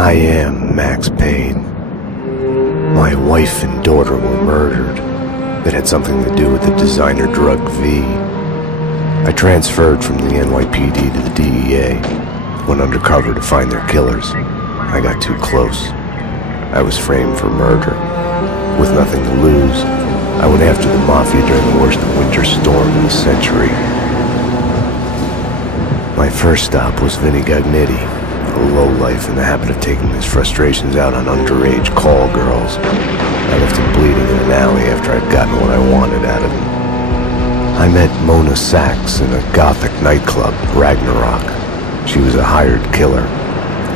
I am Max Payne. My wife and daughter were murdered. That had something to do with the designer drug V. I transferred from the NYPD to the DEA. Went undercover to find their killers. I got too close. I was framed for murder. With nothing to lose, I went after the Mafia during the worst winter storm in a century. My first stop was Vinny Gagnetti, a lowlife in the habit of taking his frustrations out on underage call girls. I left him bleeding in an alley after I'd gotten what I wanted out of him. I met Mona Sachs in a gothic nightclub, Ragnarok. She was a hired killer.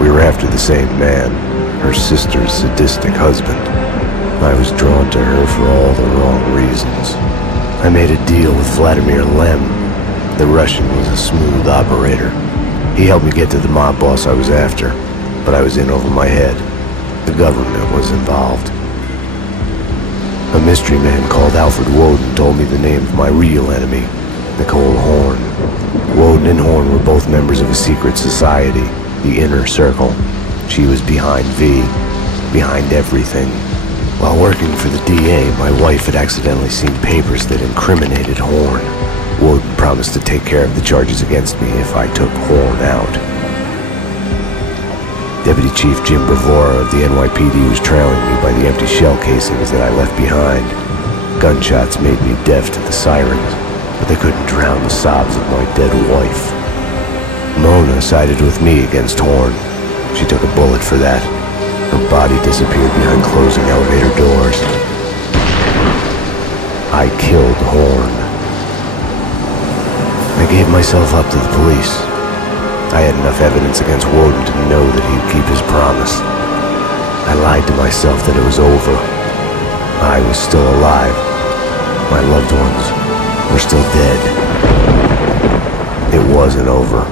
We were after the same man, her sister's sadistic husband. I was drawn to her for all the wrong reasons. I made a deal with Vladimir Lem. The Russian was a smooth operator. He helped me get to the mob boss I was after, but I was in over my head. The government was involved. A mystery man called Alfred Woden told me the name of my real enemy, Nicole Horn. Woden and Horn were both members of a secret society, the Inner Circle. She was behind V, behind everything. While working for the DA, my wife had accidentally seen papers that incriminated Horn. Woden promised to take care of the charges against me if I took Horn out. Deputy Chief Jim Bravura of the NYPD was trailing me by the empty shell casings that I left behind. Gunshots made me deaf to the sirens, but they couldn't drown the sobs of my dead wife. Mona sided with me against Horn. She took a bullet for that. Her body disappeared behind closing elevator doors. I killed Horn. I gave myself up to the police. I had enough evidence against Woden to know that he'd keep his promise. I lied to myself that it was over. I was still alive. My loved ones were still dead. It wasn't over.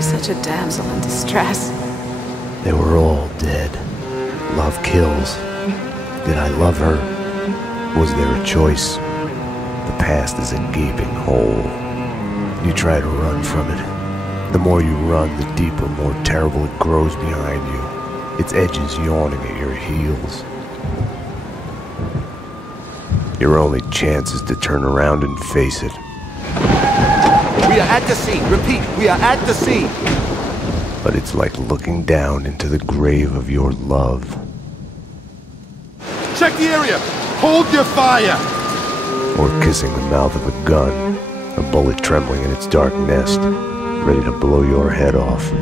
Such a damsel in distress. They were all dead. Love kills. Did I love her? Was there a choice? The past is a gaping hole. You try to run from it. The more you run, the deeper, more terrible it grows behind you. Its edges yawning at your heels. Your only chance is to turn around and face it. We are at the scene. Repeat, we are at the scene. But it's like looking down into the grave of your love. Check the area. Hold your fire. Or kissing the mouth of a gun, a bullet trembling in its dark nest, ready to blow your head off.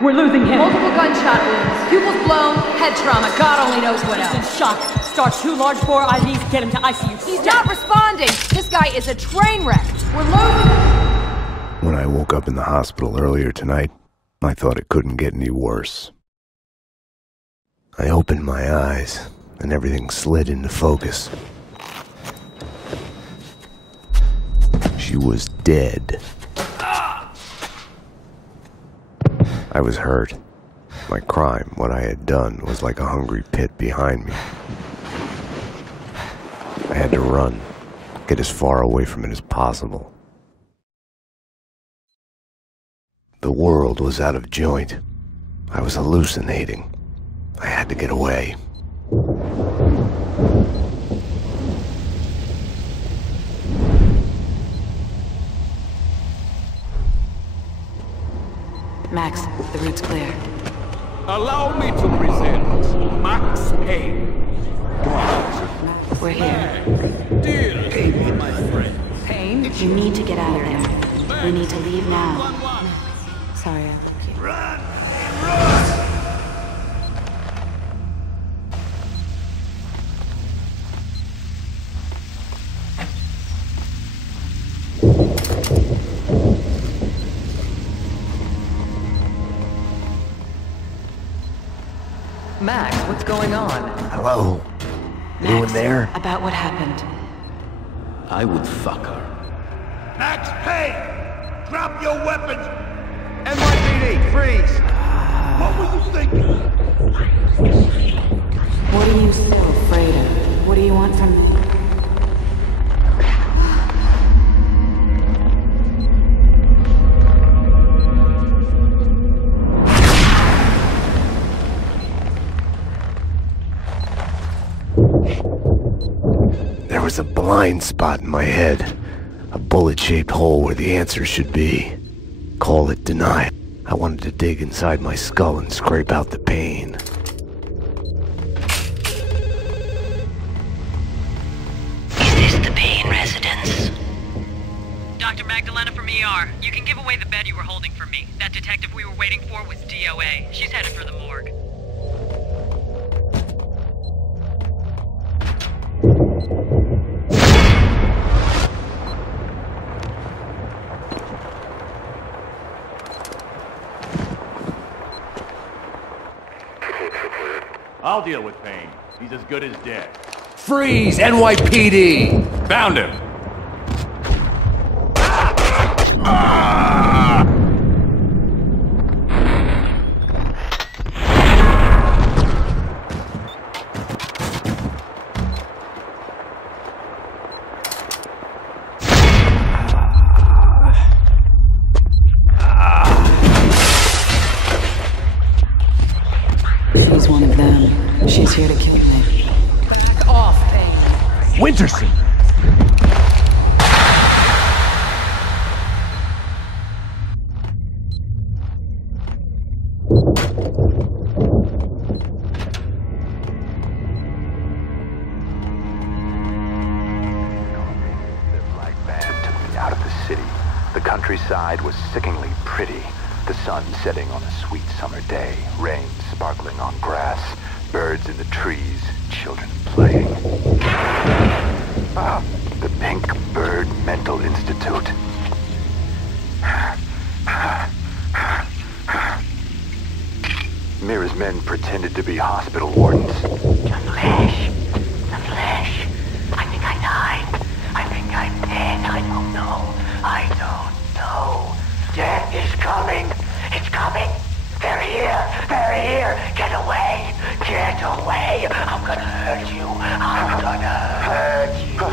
We're losing him. Multiple gunshot wounds. Pupils blown, head trauma. God only knows what else. He's in shock. Start 2 large bore IVs, get him to ICU. He's not responding. This guy is a train wreck. We're losing him. When I woke up in the hospital earlier tonight, I thought it couldn't get any worse. I opened my eyes and everything slid into focus. She was dead. I was hurt. My crime, what I had done, was like a hungry pit behind me. I had to run, get as far away from it as possible. The world was out of joint. I was hallucinating. I had to get away. Max, the route's clear. Allow me to present Max Payne. We're here. Dear Payne, my friend. Payne? You need to get out of there. We need to leave now. Sorry, I broke you. Run! Max, what's going on? Hello? Anyone Max, there? about what happened. I would fuck her. Max Payne! Drop your weapons! NYPD, freeze! What were you thinking? What are you so afraid of? What do you want from me? There was a blind spot in my head. A bullet-shaped hole where the answer should be. Call it denial. I wanted to dig inside my skull and scrape out the pain. Is this the Payne residence? Dr. Magdalena from ER. You can give away the bed you were holding for me. That detective we were waiting for was DOA. She's headed for the morgue. I'll deal with Payne. He's as good as dead. Freeze, NYPD! Found him! She's one of them. She's here to kill me. Back off, Payne. Winterson! Out of the city. The countryside was sickeningly pretty. The sun setting on a sweet summer day, rain sparkling on grass, birds in the trees, children playing. Ah, the Pink Bird Mental Institute. Mira's men pretended to be hospital wardens. The flesh. The flesh. I think I died. I think I'm dead. I don't know. I don't know. Death is coming. It's coming. They're here. They're here. Get away. Get away. I'm gonna hurt you. I'm gonna hurt you.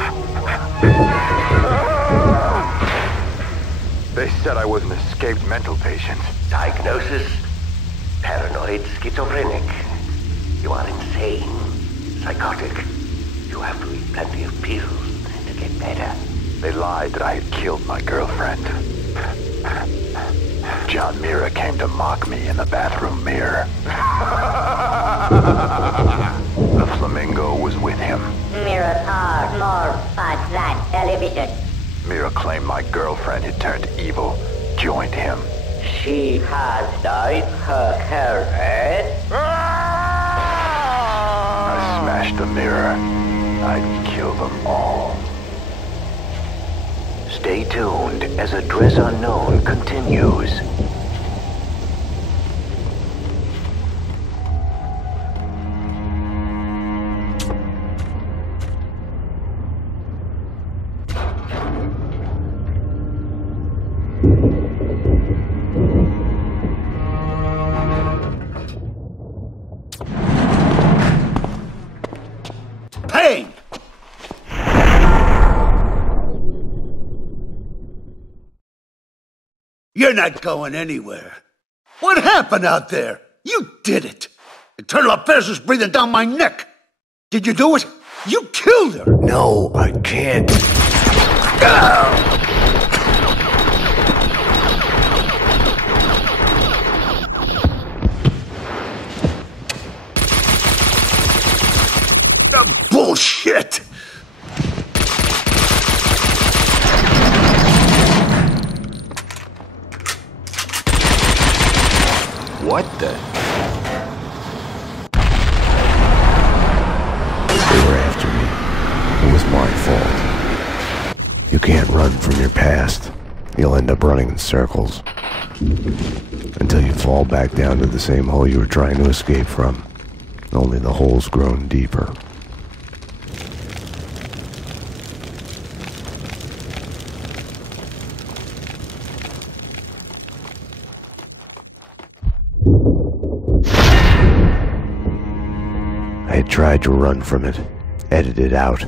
They said I was an escaped mental patient. Diagnosis? Paranoid schizophrenic. You are insane. Psychotic. You have to eat plenty of pills to get better. They lied that I had killed my girlfriend. John Mira came to mock me in the bathroom mirror. The flamingo was with him. Mirrors are more fun than television. Mira claimed my girlfriend had turned evil, joined him. She has dyed her hair red. I smashed the mirror. I'd kill them all. Stay tuned as Address Unknown continues. You're not going anywhere. What happened out there? You did it. Internal affairs was breathing down my neck. Did you do it? You killed her. No, I can't. Bullshit! What the? They were after me. It was my fault. You can't run from your past. You'll end up running in circles. Until you fall back down to the same hole you were trying to escape from. Only the hole's grown deeper. I had tried to run from it, edit it out.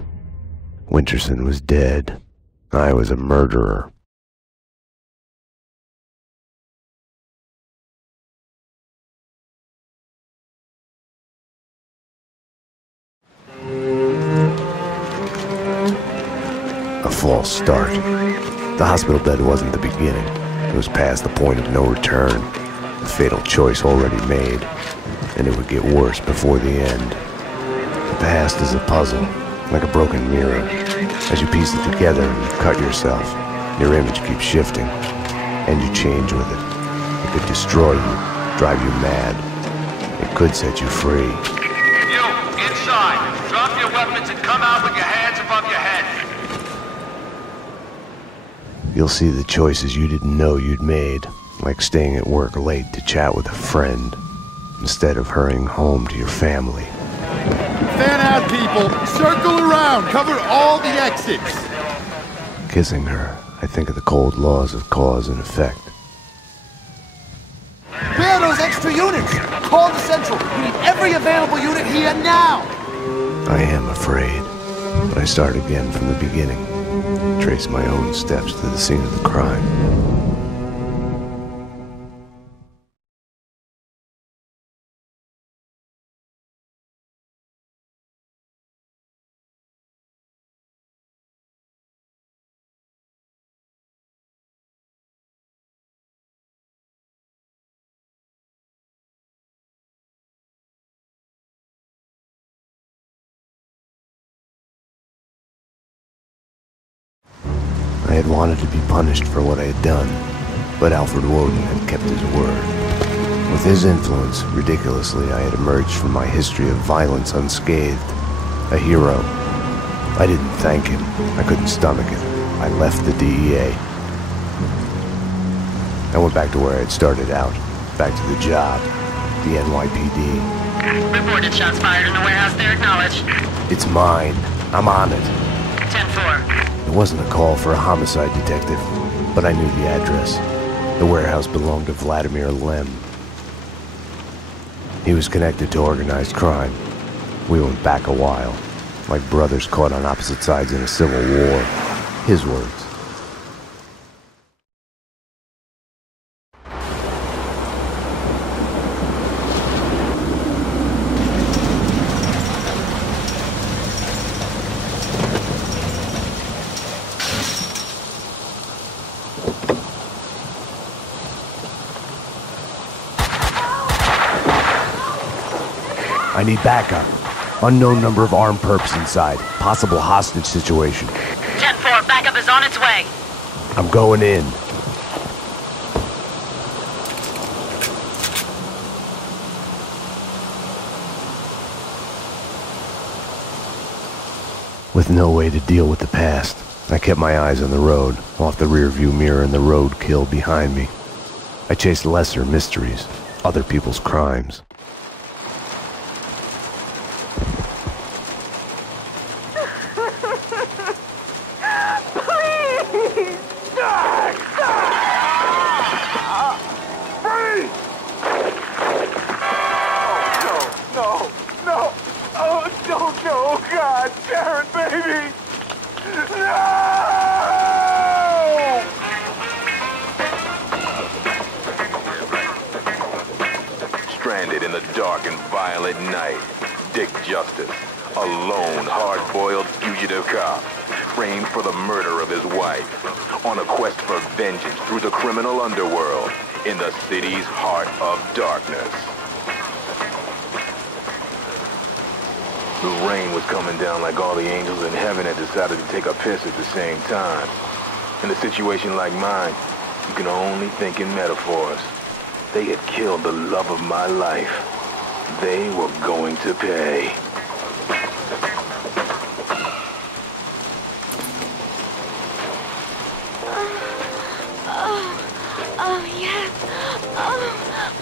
Winterson was dead. I was a murderer. A false start. The hospital bed wasn't the beginning. It was past the point of no return. The fatal choice already made. And it would get worse before the end. The past is a puzzle, like a broken mirror. As you piece it together and you cut yourself, your image keeps shifting, and you change with it. It could destroy you, drive you mad. It could set you free. You, inside. Drop your weapons and come out with your hands above your head. You'll see the choices you didn't know you'd made, like staying at work late to chat with a friend, instead of hurrying home to your family. Fan out, people! Circle around! Cover all the exits! Kissing her, I think of the cold laws of cause and effect. Where are those extra units? Call the Central! We need every available unit here now! I am afraid, but I start again from the beginning. Trace my own steps to the scene of the crime. I had wanted to be punished for what I had done, but Alfred Woden had kept his word. With his influence, ridiculously, I had emerged from my history of violence unscathed. A hero. I didn't thank him. I couldn't stomach it. I left the DEA. I went back to where I had started out. Back to the job. The NYPD. Reported shots fired in the warehouse there, acknowledged. It's mine. I'm on it. 10-4. It wasn't a call for a homicide detective, but I knew the address. The warehouse belonged to Vladimir Lem. He was connected to organized crime. We went back a while, like brothers caught on opposite sides in a civil war. His words. I need backup. Unknown number of armed perps inside. Possible hostage situation. 10-4, backup is on its way. I'm going in. With no way to deal with the past, I kept my eyes on the road, off the rearview mirror and the roadkill behind me. I chased lesser mysteries, other people's crimes. dark and violent night, Dick Justice, a lone, hard-boiled fugitive cop, framed for the murder of his wife, on a quest for vengeance through the criminal underworld in the city's heart of darkness. The rain was coming down like all the angels in heaven had decided to take a piss at the same time. In a situation like mine, you can only think in metaphors. They had killed the love of my life. They were going to pay. Oh, yes.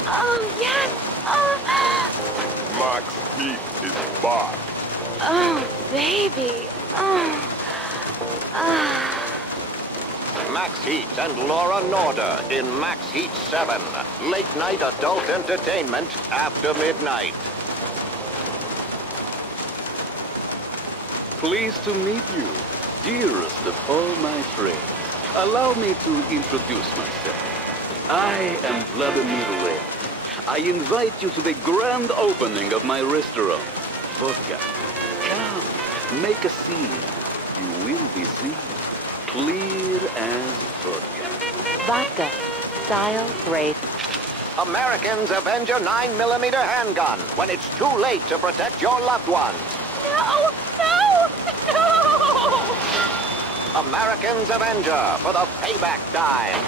Oh, yes. Max Heat is back. Oh, baby. Max Heat and Laura Norder in Max Heat 7. Late night adult entertainment after midnight. Pleased to meet you, dearest of all my friends. Allow me to introduce myself. I am Vladimir Lev. I invite you to the grand opening of my restaurant, Vodka. Come, make a scene. You will be seen. Clear as vodka. Vodka. Style great. Americans Avenger 9mm handgun when it's too late to protect your loved ones. No! No! No! Americans Avenger for the payback time.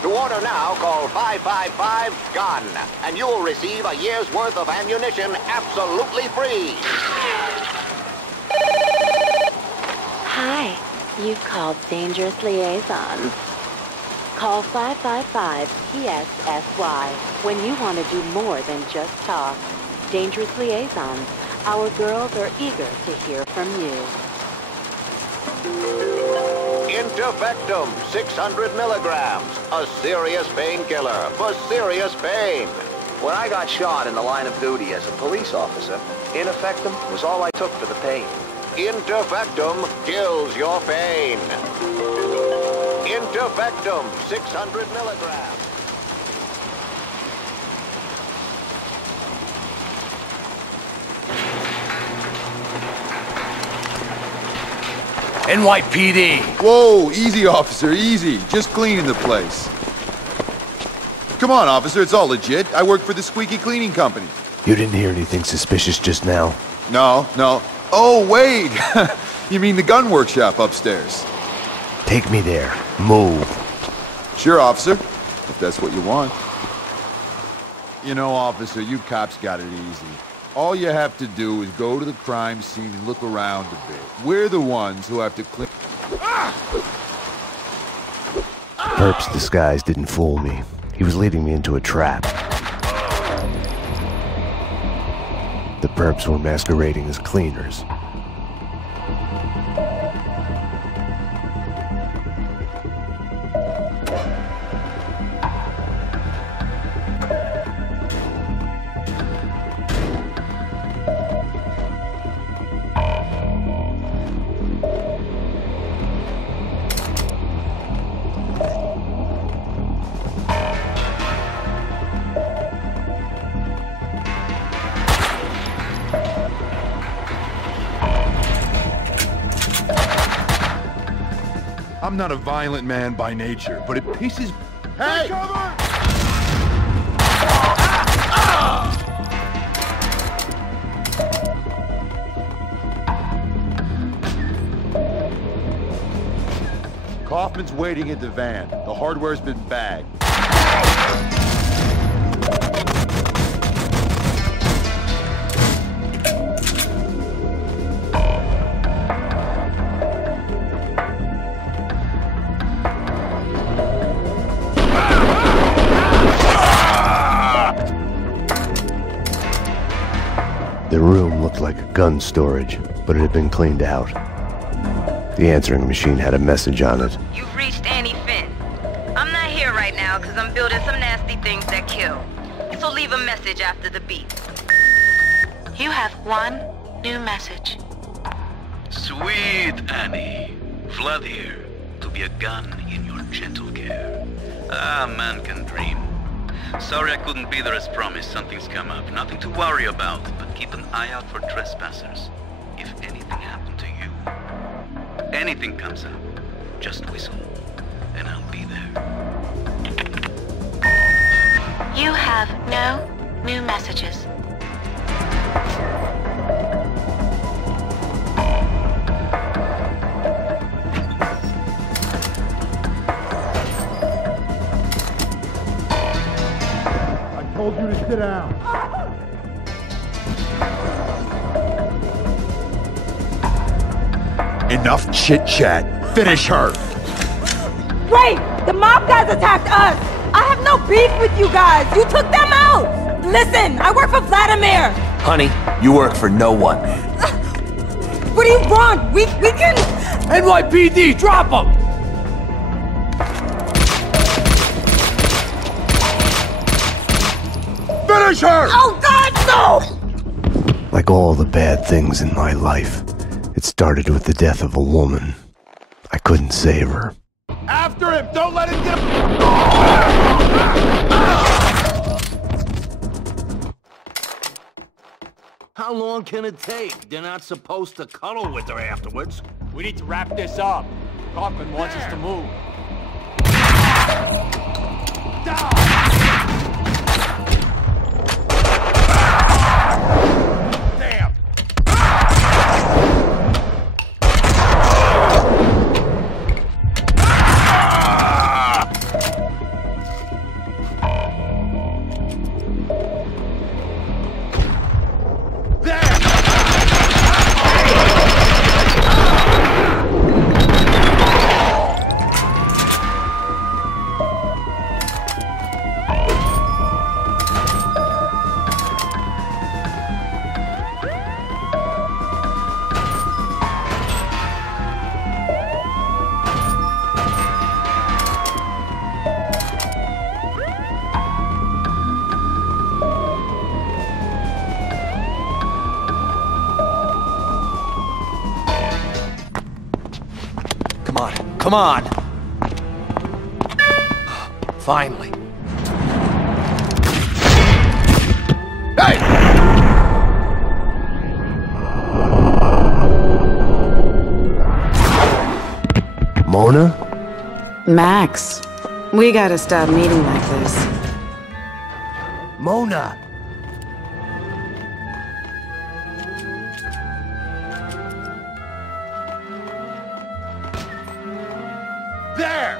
To order now, call 555-GUN, and you will receive a year's worth of ammunition absolutely free. Hi. You've called Dangerous Liaisons. Call 555-PSSY when you want to do more than just talk. Dangerous Liaisons. Our girls are eager to hear from you. Interfectum, 600 milligrams. A serious painkiller for serious pain. When I got shot in the line of duty as a police officer, Interfectum was all I took for the pain. Interfectum kills your pain. Interfectum, 600 milligrams. NYPD! Whoa, easy, officer, easy. Just cleaning the place. Come on, officer, it's all legit. I work for the squeaky cleaning company. You didn't hear anything suspicious just now? No. Oh, wait! You mean the gun workshop upstairs? Take me there. Move. Sure, officer, if that's what you want. You know, officer, you cops got it easy. All you have to do is go to the crime scene and look around a bit. We're the ones who have to clean... Perp's disguise didn't fool me. He was leading me into a trap. The perps were masquerading as cleaners. I'm not a violent man by nature, but it pisses... Hey! Cover! Kaufman's waiting at the van. The hardware's been bagged. The room looked like a gun storage, but it had been cleaned out. The answering machine had a message on it. You've reached Annie Finn. I'm not here right now because I'm building some nasty things that kill. So leave a message after the beep. You have one new message. Sweet Annie. Vlad here, to be a gun in your gentle care. Ah, man can dream. Sorry I couldn't be there as promised. Something's come up. Nothing to worry about, but keep an eye out for trespassers. If anything happened to you, anything comes up, just whistle, and I'll be there. You have no new messages. I told you to sit down. Enough chit-chat. Finish her. Wait! The mob guys attacked us! I have no beef with you guys! You took them out! Listen, I work for Vladimir! Honey, you work for no one. What do you want? We can... NYPD, drop them! Finish her! Oh God, no! Like all the bad things in my life, it started with the death of a woman. I couldn't save her. After him! Don't let him get... How long can it take? They're not supposed to cuddle with her afterwards. We need to wrap this up. Kaufman wants us to move. Damn! Come on! Finally. Hey! Mona? Max, we gotta stop meeting like this. Mona! There!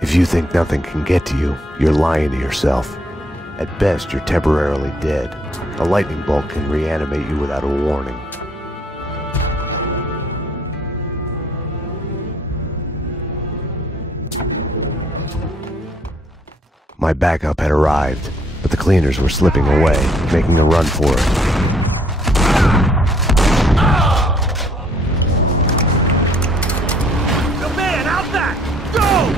If you think nothing can get to you, you're lying to yourself. At best, you're temporarily dead. A lightning bolt can reanimate you without a warning. My backup had arrived, but the cleaners were slipping away, making a run for it. The man, out back! Go!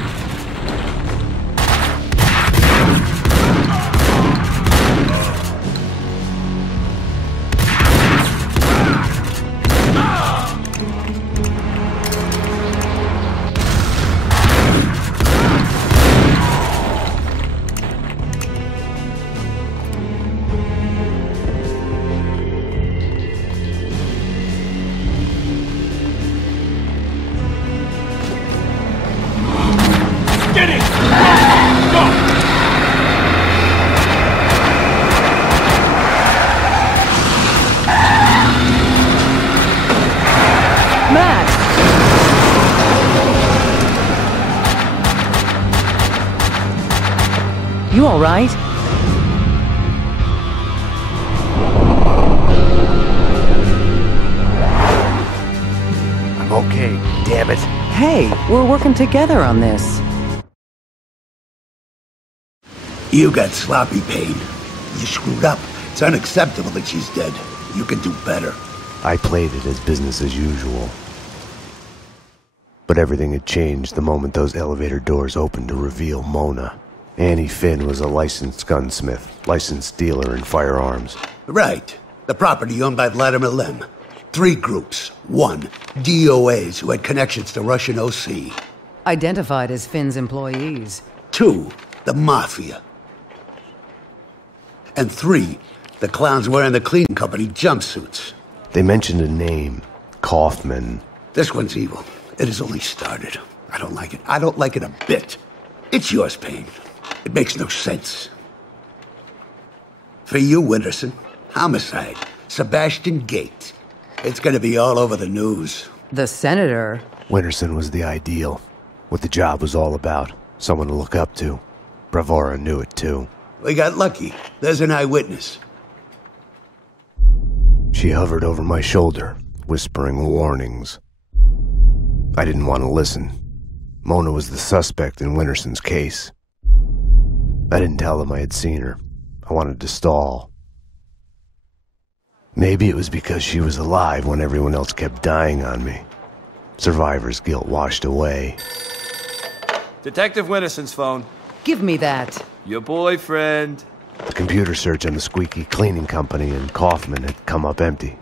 You all right? I'm okay, damn it. Hey, we're working together on this. You got sloppy, Payne. You screwed up. It's unacceptable that she's dead. You can do better. I played it as business as usual. But everything had changed the moment those elevator doors opened to reveal Mona. Annie Finn was a licensed gunsmith, licensed dealer in firearms. Right. The property owned by Vladimir Lem. 3 groups. 1, DOAs who had connections to Russian OC. Identified as Finn's employees. 2, the Mafia. And 3, the clowns wearing the cleaning company jumpsuits. They mentioned a name, Kaufman. This one's evil. It has only started. I don't like it. I don't like it a bit. It's yours, Payne. It makes no sense. For you, Winterson, homicide, Sebastian Gate. It's gonna be all over the news. The senator? Winterson was the ideal. What the job was all about. Someone to look up to. Bravura knew it too. We got lucky. There's an eyewitness. She hovered over my shoulder, whispering warnings. I didn't want to listen. Mona was the suspect in Winterson's case. I didn't tell them I had seen her. I wanted to stall. Maybe it was because she was alive when everyone else kept dying on me. Survivor's guilt washed away. Detective Winterson's phone. Give me that. Your boyfriend. The computer search on the squeaky cleaning company and Kaufman had come up empty.